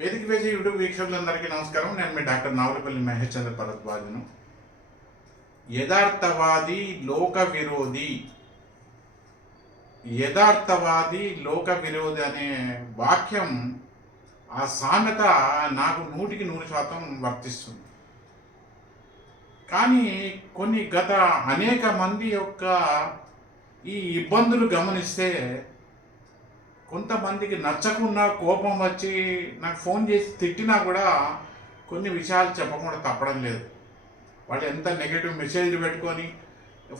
వేదిక వేసి యూట్యూబ్ వీక్షకులందరికీ నమస్కారం. నేను మీ డాక్టర్ నావలపల్లి మహేష్ చంద్ర భరద్వాజను యథార్థవాది లోక విరోధి. యథార్థవాది లోక విరోధి అనే వాక్యం ఆ సామెత నాకు నూటికి నూరు శాతం వర్తిస్తుంది. కానీ కొన్ని గత అనేక మంది యొక్క ఈ ఇబ్బందులు గమనిస్తే కొంతమందికి నచ్చకుండా కోపం వచ్చి నాకు ఫోన్ చేసి తిట్టినా కూడా కొన్ని విషయాలు చెప్పకుండా తప్పడం లేదు. వాళ్ళు ఎంత నెగిటివ్ మెసేజ్ పెట్టుకొని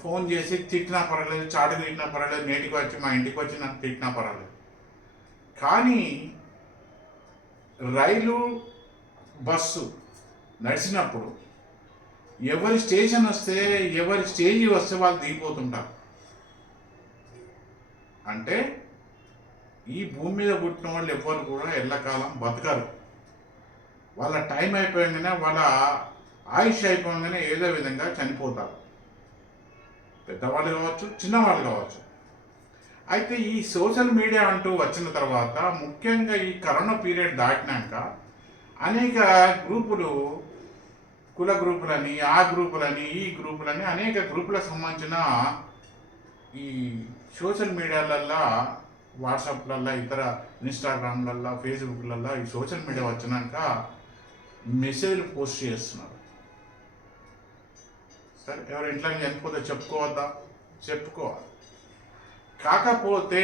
ఫోన్ చేసి తిట్టినా పర్వాలేదు చాటు తిట్టినా పర్వాలేదు నేటికి వచ్చి మా ఇంటికి వచ్చి నాకు తిట్టినా పర్వాలేదు. కానీ రైలు బస్సు నడిచినప్పుడు ఎవరి స్టేషన్ వస్తే ఎవరి స్టేజ్ వస్తే వాళ్ళు దిగిపోతుంటారు. అంటే ఈ భూమి మీద పుట్టిన వాళ్ళు ఎవ్వరు కూడా ఎల్లకాలం బతకరు. వాళ్ళ టైం అయిపోయిందనే వాళ్ళ ఆయుష్ అయిపోయిందనే ఏదో విధంగా చనిపోతారు. పెద్దవాళ్ళు కావచ్చు చిన్నవాళ్ళు కావచ్చు. అయితే ఈ సోషల్ మీడియా అంటూ వచ్చిన తర్వాత ముఖ్యంగా ఈ కరోనా పీరియడ్ దాటినాక అనేక గ్రూపులు కుల గ్రూపులని ఆ గ్రూపులని ఈ గ్రూపులని అనేక గ్రూపులకు సంబంధించిన ఈ సోషల్ మీడియాలల్లో వాట్సాప్లల్లో ఇతర ఇన్స్టాగ్రామ్లల్లో ఫేస్బుక్లల్లో ఈ సోషల్ మీడియా వచ్చినాక మెసేజ్లు పోస్ట్ చేస్తున్నారు. సరే ఎవరి ఇంట్లో చనిపోతే చెప్పుకోవద్దా? చెప్పుకోవాలి. కాకపోతే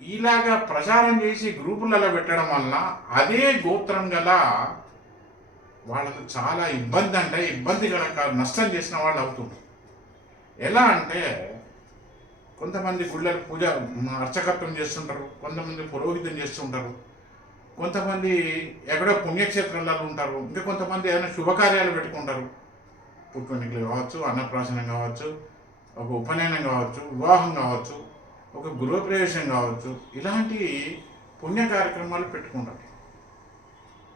ఇలాగా ప్రచారం చేసి గ్రూపులలో పెట్టడం వలన అదే గోత్రం గల వాళ్ళకు చాలా ఇబ్బంది అంటే ఇబ్బంది కనుక నష్టం చేసిన వాళ్ళు అవుతుంది ఎలా అంటే కొంతమంది గుళ్ళకు పూజ అర్చకత్వం చేస్తుంటారు కొంతమంది పురోహితం చేస్తుంటారు కొంతమంది ఎక్కడో పుణ్యక్షేత్రాలలో ఉంటారు ఇంకా కొంతమంది ఏదైనా శుభకార్యాలు పెట్టుకుంటారు. పుట్టువెన్నికలు కావచ్చు అన్నప్రాసనం కావచ్చు ఒక ఉపనయనం కావచ్చు వివాహం కావచ్చు ఒక గృహప్రవేశం కావచ్చు ఇలాంటి పుణ్య కార్యక్రమాలు పెట్టుకుంటారు.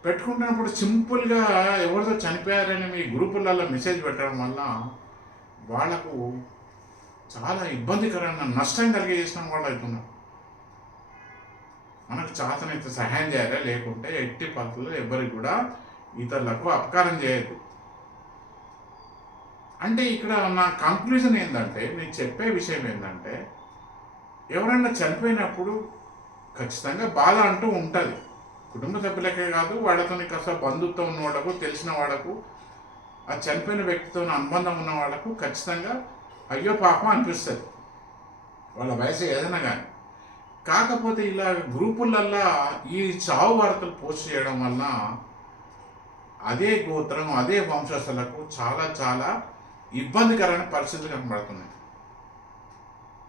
పెట్టుకుంటున్నప్పుడు సింపుల్గా ఎవరితో చనిపోయారని మీ గ్రూపులలో మెసేజ్ పెట్టడం వల్ల వాళ్ళకు చాలా ఇబ్బందికరమైన నష్టం కలిగజేసిన వాళ్ళు అవుతున్నారు మనకు చాతనైతే సహాయం చేయాలి? లేకుంటే ఎట్టి పద్ధతుల్లో ఎవరికి కూడా ఇతరులకు అపకారం చేయదు అంటే ఇక్కడ నా కంక్లూజన్ ఏంటంటే నేను చెప్పే విషయం ఏంటంటే ఎవరైనా చనిపోయినప్పుడు ఖచ్చితంగా బాధ అంటూ ఉంటుంది. కుటుంబ సభ్యులకే కాదు వాళ్ళతో కాస్త బంధుత్వం ఉన్న వాళ్ళకు తెలిసిన వాళ్ళకు ఆ చనిపోయిన వ్యక్తితో అనుబంధం ఉన్న వాళ్ళకు ఖచ్చితంగా అయ్యో పాపం అనిపిస్తుంది వాళ్ళ వయసు ఏదైనా కానీ. కాకపోతే ఇలా గ్రూపులల్లో ఈ చావు వార్తలు పోస్ట్ చేయడం వల్ల అదే గోత్రం అదే వంశస్థులకు చాలా చాలా ఇబ్బందికరమైన పరిస్థితులు కనబడుతున్నాయి.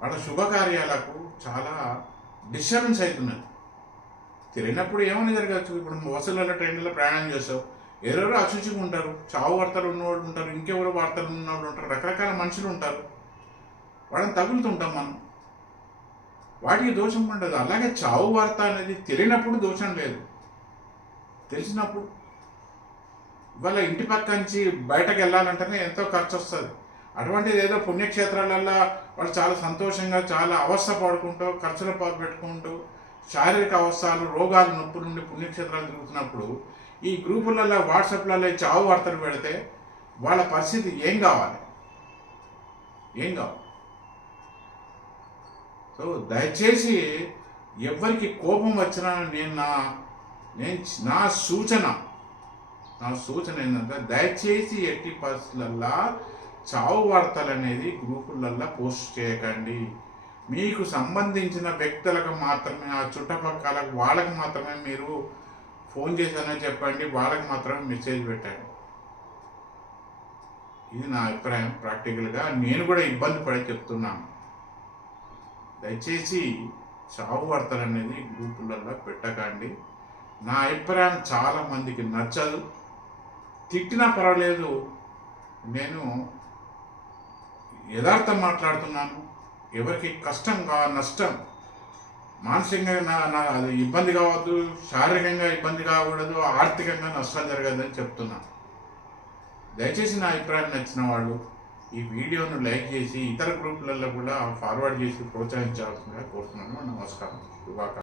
వాళ్ళ శుభకార్యాలకు చాలా డిస్టర్బెన్స్ అవుతున్నది. తిరిగినప్పుడు ఏమైనా జరగచ్చు? ఇప్పుడు బస్సులలో ట్రైన్లలో ప్రయాణం చేస్తావు. ఎవరెవరో అశుచిగా ఉంటారు చావు వార్తలు ఉన్నవాళ్ళు ఉంటారు. ఇంకెవరో వార్తలు ఉన్నవాళ్ళు ఉంటారు. రకరకాల మనుషులు ఉంటారు. వాళ్ళని తగులుతుంటాం మనం. వాటికి దోషం ఉండదు. అలాగే చావు వార్త అనేది తెలియనప్పుడు దోషం లేదు. తెలిసినప్పుడు ఇవాళ ఇంటి పక్క నుంచి బయటకు వెళ్ళాలంటేనే ఎంతో ఖర్చు వస్తుంది. అటువంటిది ఏదో పుణ్యక్షేత్రాలల్లో వాళ్ళు చాలా సంతోషంగా చాలా అవస్థ పడుకుంటూ ఖర్చులు పెట్టుకుంటూ శారీరక అవస్థలు రోగాలు నొప్పుల నుండి పుణ్యక్షేత్రాలు తిరుగుతున్నప్పుడు ఈ గ్రూపులలో వాట్సాప్లలో చావు వార్తలు పెడితే వాళ్ళ పరిస్థితి ఏం కావాలి? ఏం కావాలి? సో దయచేసి ఎవరికి కోపం వచ్చినా నేను నా నేను నా సూచన నా సూచన ఏంటంటే దయచేసి ఎట్టి పరిస్థితులల్లా చావు వార్తలు అనేది గ్రూపులల్లో పోస్ట్ చేయకండి. మీకు సంబంధించిన వ్యక్తులకు మాత్రమే ఆ చుట్టుపక్కల వాళ్ళకి మాత్రమే మీరు ఫోన్ చేశానని చెప్పండి వాళ్ళకి మాత్రమే మెసేజ్ పెట్టండి. ఇది నా అభిప్రాయం ప్రాక్టికల్గా. నేను కూడా ఇబ్బంది పడి చెప్తున్నాను. దయచేసి చావు వార్తలు అనేది గ్రూపులలో పెట్టకండి. నా అభిప్రాయం చాలా మందికి నచ్చదు. తిట్టినా పర్వాలేదు. నేను యథార్థం మాట్లాడుతున్నాను. ఎవరికి కష్టం కా నష్టం మానసికంగా నా నా అది ఇబ్బంది కావద్దు శారీరకంగా ఇబ్బంది కాకూడదు ఆర్థికంగా నష్టం జరగదని చెప్తున్నాను దయచేసి నా అభిప్రాయం నచ్చిన వాళ్ళు ఈ వీడియోను లైక్ చేసి ఇతర గ్రూపులలో కూడా ఫార్వర్డ్ చేసి ప్రోత్సహించాల్సిందిగా కోరుతున్నాను. నమస్కారం. శుభాకాంక్ష